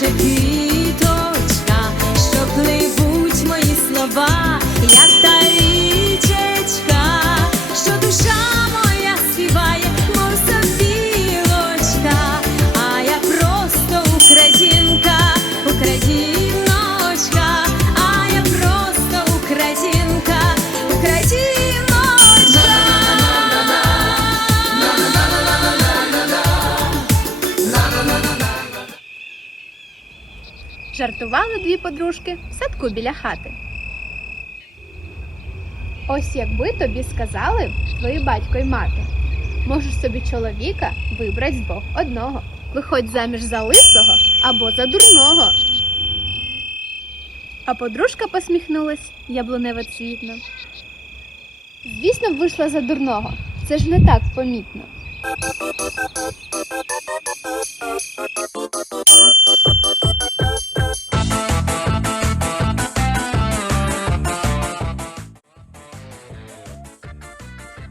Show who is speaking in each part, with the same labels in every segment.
Speaker 1: наче квіточка, що пливуть мої слова, як та
Speaker 2: Жартували дві подружки в садку біля хати. Ось якби тобі сказали твої батько й мати. Можеш собі чоловіка вибрать з двох одного. Виходь заміж за лисого або за дурного. А подружка посміхнулась яблунево цвітно. Звісно, вийшла за дурного. Це ж не так помітно.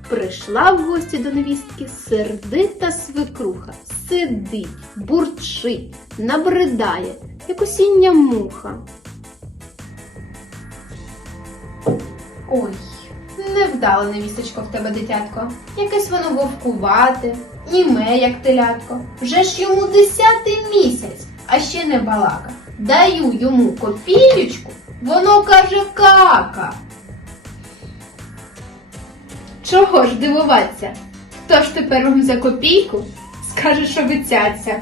Speaker 2: Прийшла в гості до невістки сердита свекруха. Сидить, бурчить, набридає, як осіння муха. Ой, невдала невісточко в тебе дитятко. Якесь воно вовкувате, німе, як телятко. Вже ж йому десятий місяць, а ще не балака. Даю йому копієчку, воно каже кака. Чого ж дивуватися? Хто ж тепер вам за копійку скаже, що ви цяця?